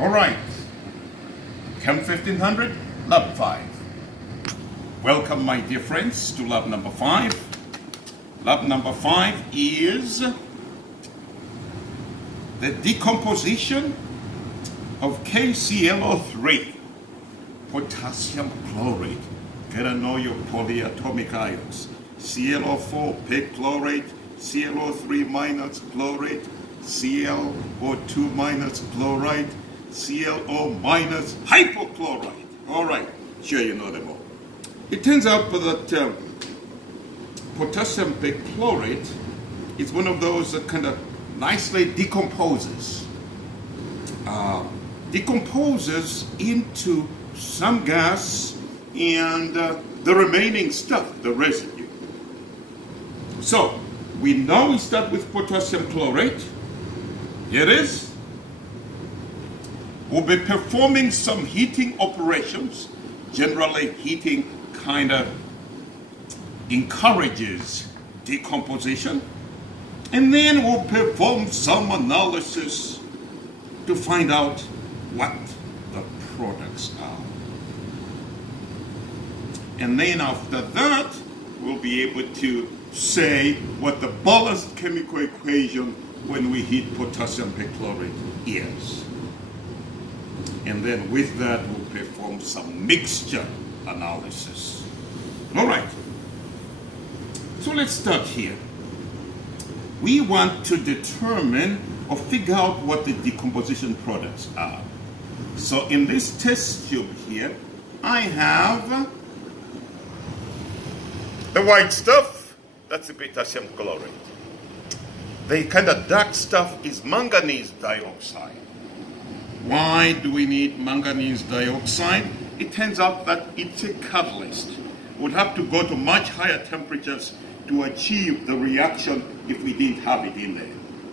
All right, CHEM 1500, lab 5. Welcome, my dear friends, to lab number 5. Lab number 5 is the decomposition of KCCO3, potassium chlorate. Get to know your polyatomic ions. ClO4 perchlorate, ClO3 minus chlorate, ClO2 minus chloride, ClO minus hypochlorite. All right, sure you know them all. It turns out that potassium perchlorate is one of those that kind of nicely decomposes. Decomposes into some gas and the remaining stuff, the residue. So, we know we start with potassium chlorate. Here it is. We'll be performing some heating operations. Generally, heating kind of encourages decomposition. And then we'll perform some analysis to find out what the products are. And then after that, we'll be able to say what the balanced chemical equation when we heat potassium perchlorate is. And then with that, we'll perform some mixture analysis. All right. So let's start here. We want to determine or figure out what the decomposition products are. So in this test tube here, I have the white stuff, that's the potassium chlorate. The kind of dark stuff is manganese dioxide. Why do we need manganese dioxide? It turns out that it's a catalyst. We'd have to go to much higher temperatures to achieve the reaction if we didn't have it in there.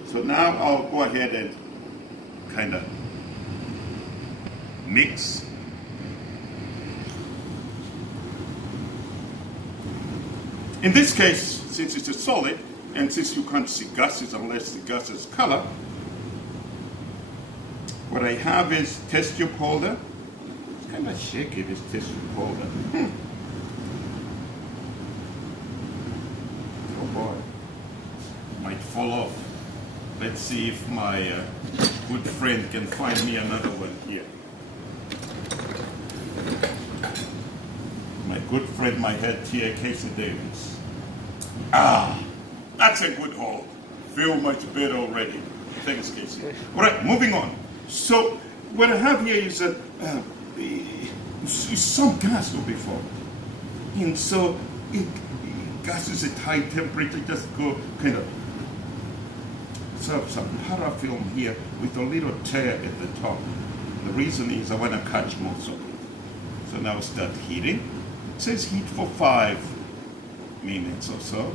So now I'll go ahead and kind of mix. In this case, since it's a solid, and since you can't see gases unless the gas is color, what I have is test tube holder. It's kind of shaky, this test tube holder. Oh boy, might fall off. Let's see if my good friend can find me another one here. My good friend, my head here, Casey Davis. Ah, that's a good hold. Feel much better already. Thanks, Casey. All right, moving on. So what I have here is that some gas will be formed. And so gases at high temperature just go kind of some parafilm here with a little tear at the top. The reason is I want to catch most of it. So now start heating. It says heat for 5 minutes or so.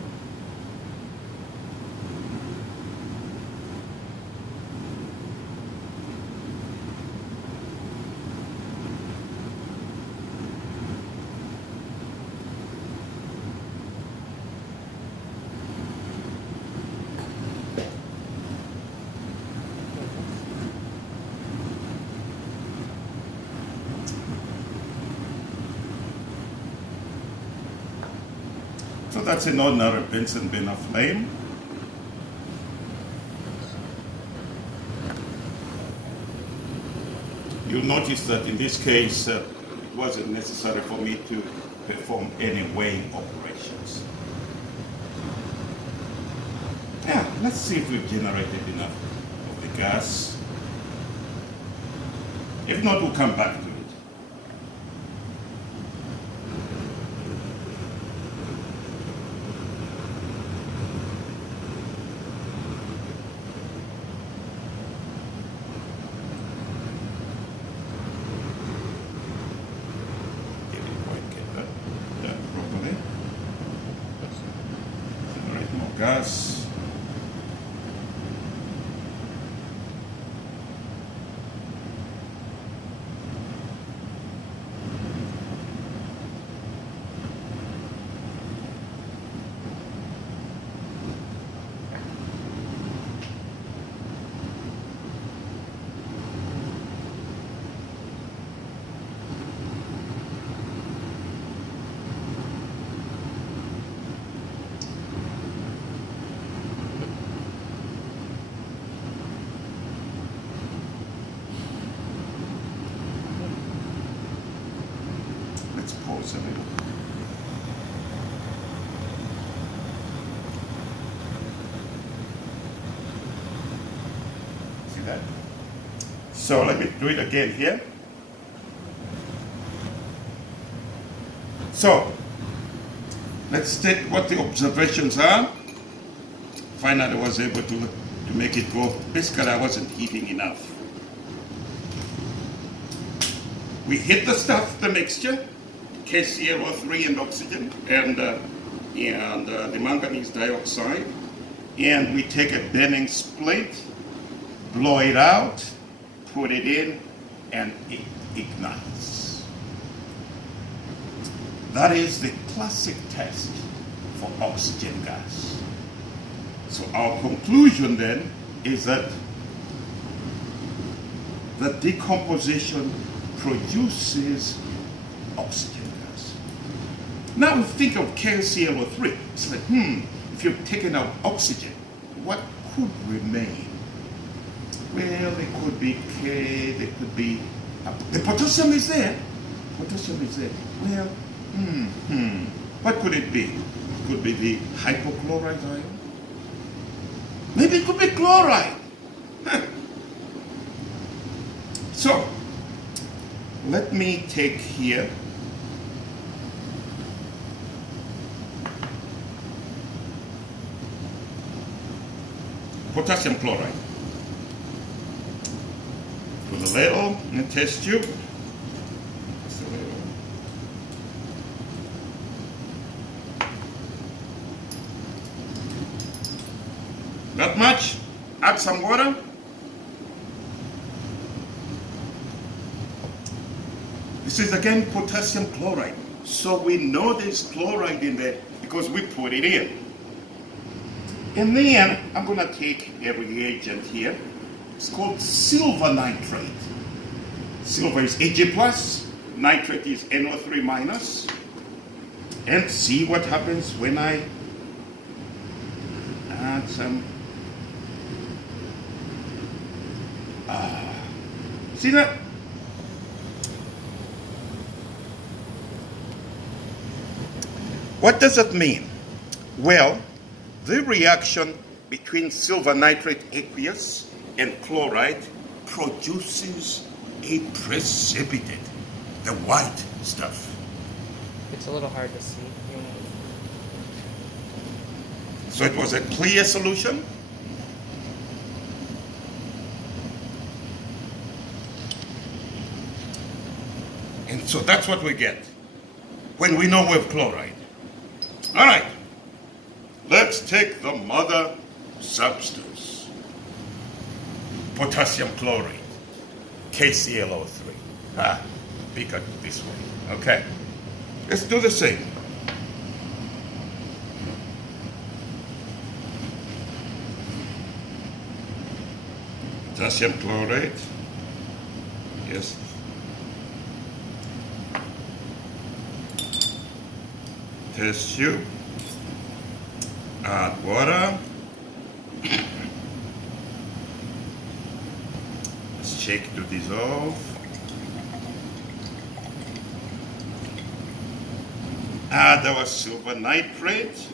So that's an ordinary Bunsen burner flame. You'll notice that in this case, it wasn't necessary for me to perform any weighing operations. Yeah, let's see if we've generated enough of the gas. If not, we'll come back to it. Gas. potassium. See that? So let me do it again here. So let's state what the observations are. Finally, I was able to make it go. Basically, I wasn't heating enough. We hit the stuff, the mixture, KCCO3 and oxygen, and the manganese dioxide, and we take a Benning's plate, blow it out, put it in, and it ignites. That is the classic test for oxygen gas. So our conclusion then is that the decomposition produces oxygen gas. Now we think of KCCO3. It's like, if you've taken out oxygen, what could remain? Well, there could be K, there could be, the potassium is there. Potassium is there. Well, what could it be? It could be the hypochlorite ion. Maybe it could be chloride. So, let me take here potassium chloride. Put the ladle in a test tube. That's the ladle. Not much. Add some water. This is again potassium chloride. So we know there's chloride in there because we put it in. And then I'm going to take a reagent here. It's called silver nitrate. Silver is Ag+, nitrate is NO3 minus. And see what happens when I add some. See that? What does that mean? Well, the reaction between silver nitrate aqueous and chloride produces a precipitate, the white stuff. It's a little hard to see. So it was a clear solution. And so that's what we get when we know we have chloride. All right, let's take the mother substance, potassium chlorate, KCCO3. Pick it this way, okay? Let's do the same. Potassium chlorate, yes. Test tube, add water, let's check to dissolve, add our silver nitrate,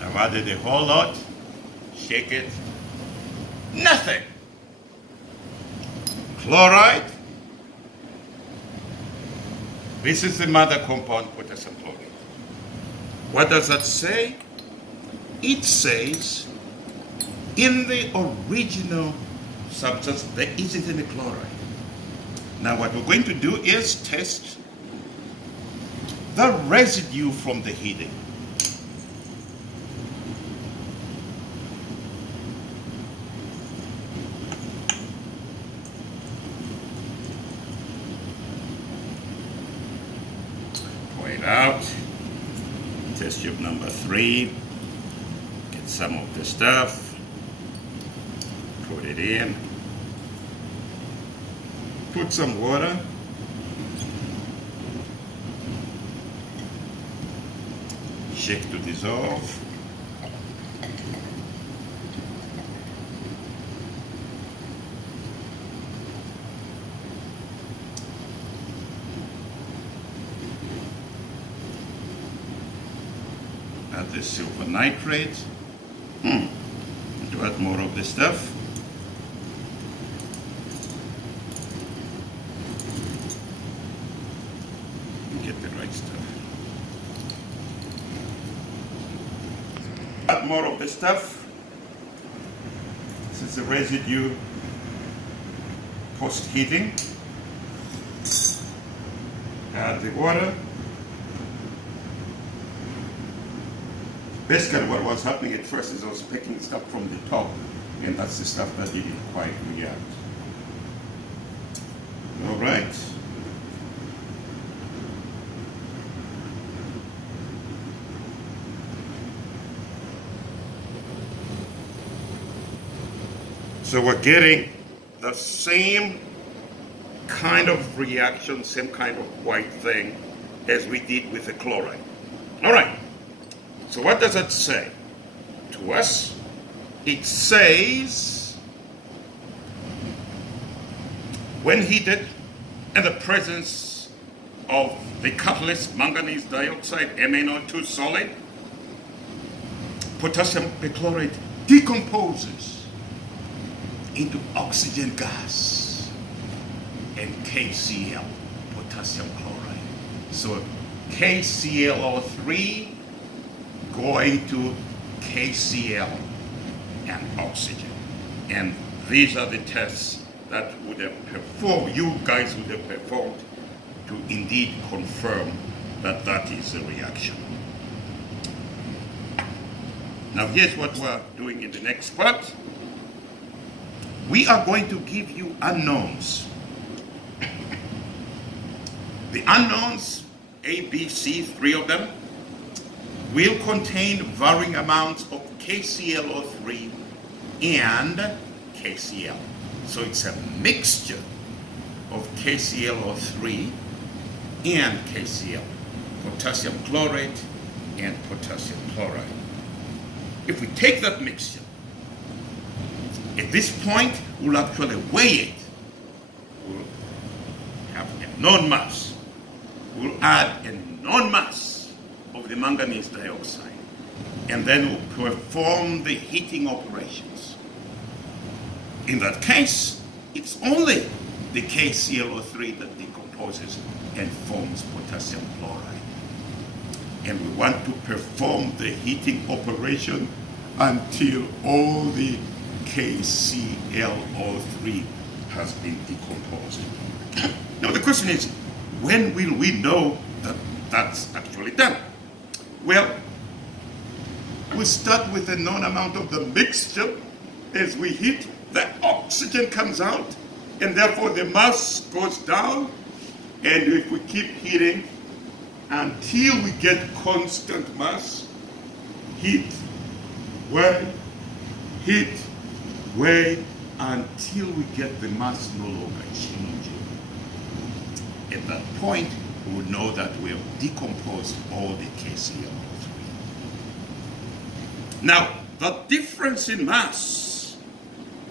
I've added a whole lot, shake it. Nothing. Chloride. This is the mother compound, potassium chloride. What does that say? It says in the original substance there isn't any chloride. Now what we're going to do is test the residue from the heating. Out, test tube number 3, get some of the stuff, put it in, put some water, shake to dissolve, Add the silver nitrate. To add more of the stuff. Get the right stuff. Add more of the stuff. This is the residue post-heating. Add the water. Basically what was happening at first is I was picking stuff from the top, and that's the stuff that didn't quite react. All right. So we're getting the same kind of reaction, same kind of white thing as we did with the chloride. All right. So what does it say to us? It says, when heated in the presence of the catalyst manganese dioxide, MnO2 solid, potassium perchlorate decomposes into oxygen gas and KCl, potassium chloride. So KClO3 going to KCl and oxygen. And these are the tests that would have performed, you guys would have performed to indeed confirm that that is the reaction. Now here's what we're doing in the next part. We are going to give you unknowns. The unknowns, A, B, C, 3 of them, will contain varying amounts of KClO3 and KCl. So it's a mixture of KClO3 and KCl, potassium chlorate and potassium chloride. If we take that mixture, at this point, we'll actually weigh it. We'll have a known mass. We'll add a known mass of the manganese dioxide, and then we'll perform the heating operations. In that case, it's only the KClO3 that decomposes and forms potassium chloride. And we want to perform the heating operation until all the KClO3 has been decomposed. Now the question is, when will we know that that's actually done? Well, we start with a known amount of the mixture. As we heat, the oxygen comes out, and therefore the mass goes down. And if we keep heating until we get constant mass, heat, weigh, until we get the mass no longer changing. At that point, we will know that we have decomposed all the KClO3. Now, the difference in mass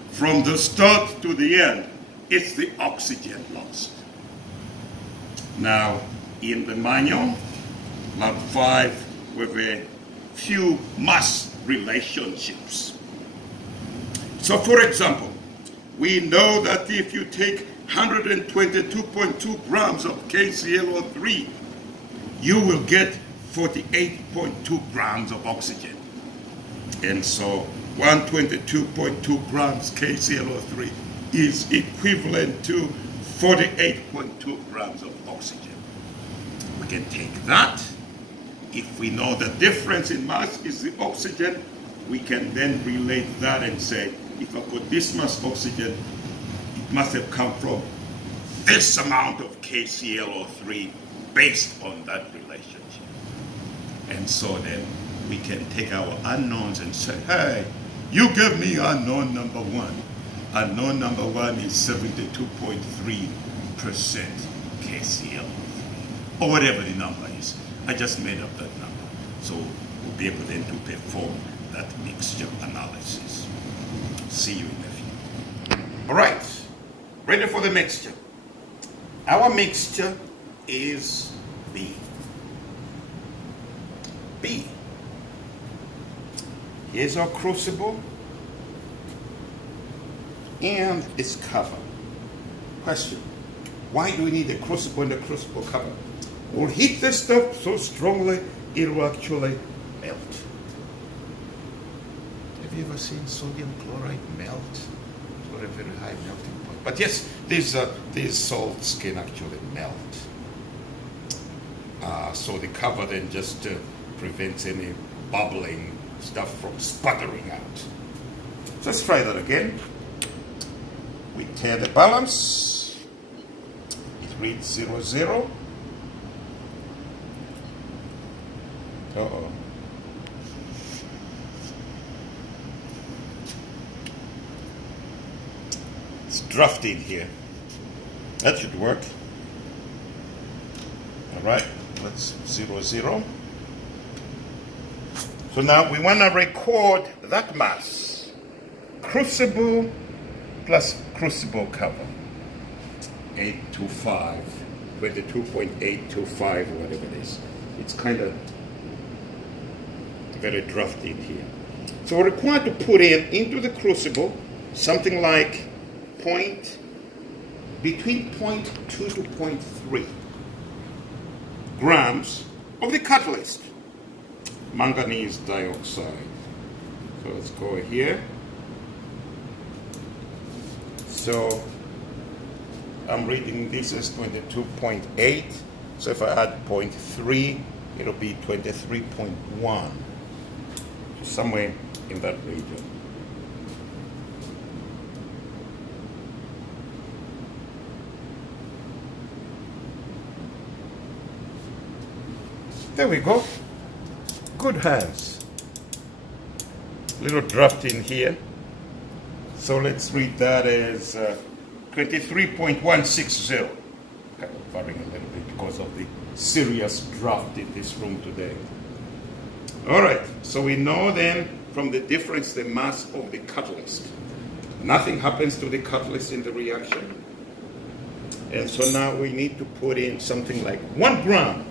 from the start to the end is the oxygen lost. Now, in the manual, lab 5, with a few mass relationships. So, for example, we know that if you take 122.2 grams of KClO3, you will get 48.2 grams of oxygen. And so 122.2 grams KClO3 is equivalent to 48.2 grams of oxygen. We can take that. If we know the difference in mass is the oxygen, we can then relate that and say, if I put this much oxygen, it must have come from this amount of KClO3 based on that relationship. And so then we can take our unknowns and say, hey, you give me unknown number 1. Unknown number 1 is 72.3% KClO3, or whatever the number is. I just made up that number. So we'll be able then to perform that mixture analysis. See you in a few. All right, ready for the mixture. Our mixture is B. B. Here's our crucible and its cover. Question: why do we need a crucible and a crucible cover? We'll heat this stuff so strongly it will actually melt. Have you ever seen sodium chloride melt? It's got a very high melting point. But yes, these salts can actually melt. So the cover then just prevents any bubbling stuff from sputtering out. So let's try that again. We tear the balance. It reads 0, 0. Uh-oh. It's drafting here. That should work. All right, let's 0, 0. So now we want to record that mass. Crucible plus crucible cover. 825, 22.825, or whatever it is. It's kind of very drafty here. So we're required to put into the crucible something like between 0.2 to 0.3 grams of the catalyst, manganese dioxide. So let's go here. So I'm reading this as 22.8. So if I add 0.3, it'll be 23.1. Somewhere in that region. There we go. Good hands. Little draft in here. So let's read that as 23.160. Kind of varying a little bit because of the serious draft in this room today. All right, so we know then from the difference the mass of the catalyst. Nothing happens to the catalyst in the reaction. And so now we need to put in something like 1 gram,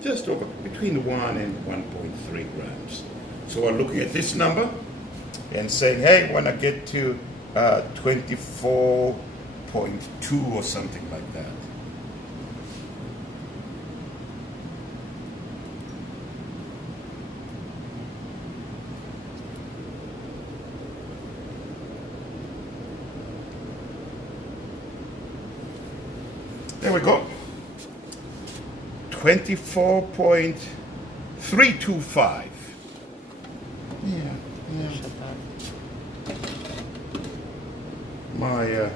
just over between 1 and 1.3 grams. So we're looking at this number and saying, hey, when I get to 24.2 or something like that. There we go. 24.325. Yeah. My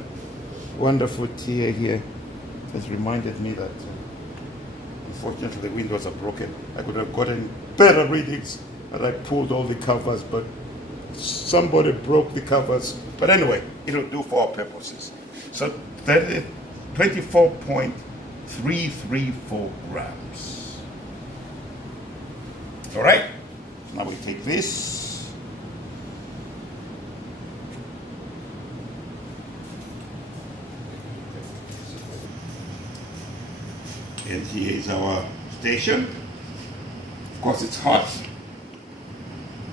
wonderful TA here has reminded me that unfortunately the windows are broken. I could have gotten better readings had I pulled all the covers, but somebody broke the covers. But anyway, it'll do for our purposes. So that is 24.334 grams. All right, now we take this. And here is our station. Of course, it's hot.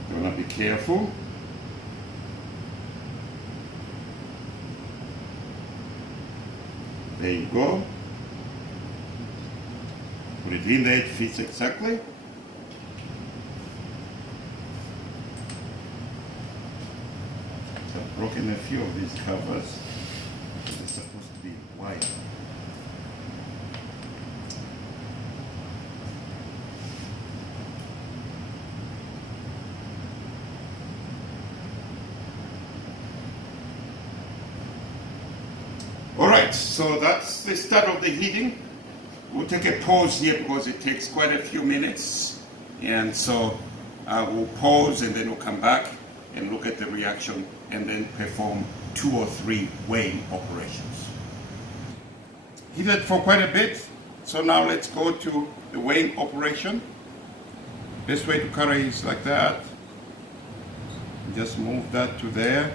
You want to be careful. There you go. Put it in there, it fits exactly. So I've broken a few of these covers. They're supposed to be wide. Alright, so that's the start of the heating. We'll take a pause here because it takes quite a few minutes. And so we'll pause and then we'll come back and look at the reaction and then perform 2 or 3 weighing operations. Heated for quite a bit, so now let's go to the weighing operation. Best way to carry is like that. Just move that to there.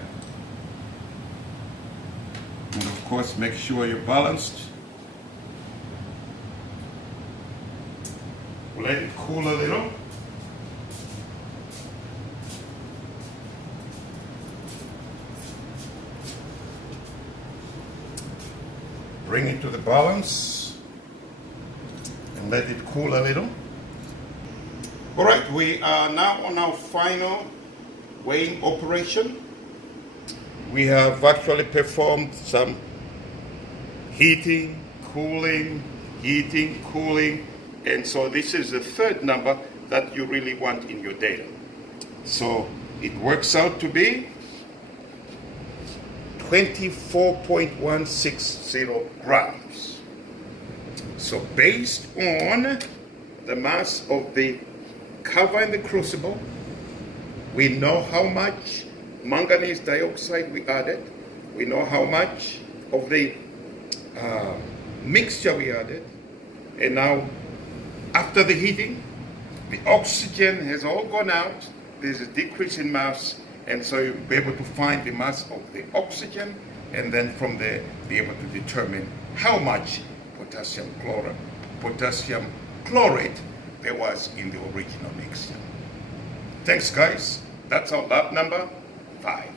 And of course, make sure you're balanced. Let it cool a little. bring it to the balance and let it cool a little. All right, we are now on our final weighing operation. We have actually performed some heating, cooling, and so this is the third number that you really want in your data. So it works out to be 24.160 grams. So based on the mass of the cover in the crucible, we know how much manganese dioxide we added. We know how much of the mixture we added. And now, after the heating, the oxygen has all gone out. There's a decrease in mass. And so you'll be able to find the mass of the oxygen. And then from there, be able to determine how much potassium chlorate there was in the original mixture. Thanks, guys. That's our lab number 5.